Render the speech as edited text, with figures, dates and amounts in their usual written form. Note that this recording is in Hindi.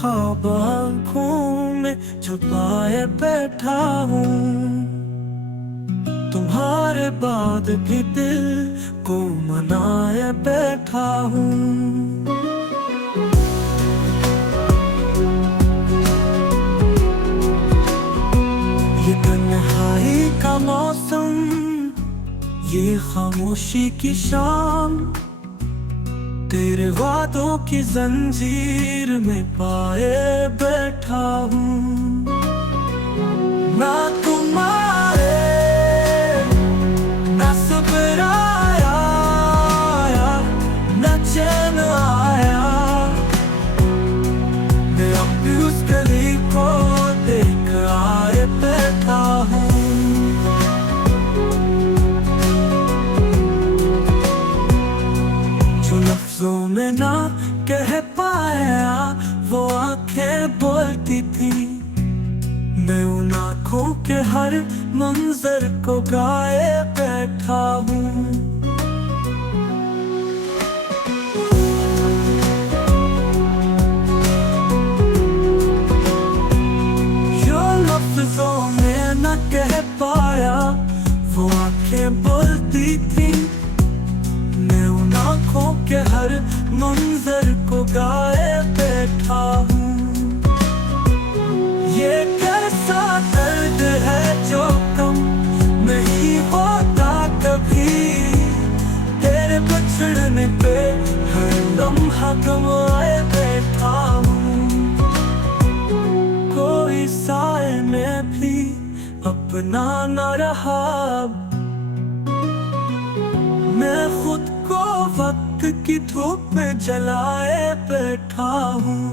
ख्वाब आँखों में छुपाए बैठा हूँ। तुम्हारे बाद भी दिल को मनाए बैठा हूँ। ये तन्हाई का मौसम, ये खामोशी की शाम, तेरे वादों की जंजीर में पाए बैठा हूँ। ना तुम्हारे ना सब्र आया, ना चैन आया, मैं अब भी उस गली को देख आए बैठा हूँ। लफ्जों में ना कह पाया वो आंखें बोलती थी, मैं उन आँखों के हर मंजर को गाए बैठा हूँ। जो लफ्जों में ना कह पाया वो आंखें बोलती थी, आँखों के हर मंजर को गाए बैठा हूँ। ये कैसा दर्द है जो कम नहीं होता कभी, तेरे बिछड़ने पे हर लम्हा गंवाए बैठा हूँ। कोई साए में भी अपना न रहा, मैं खुद को वक्त की धूप में जलाए बैठा हूँ।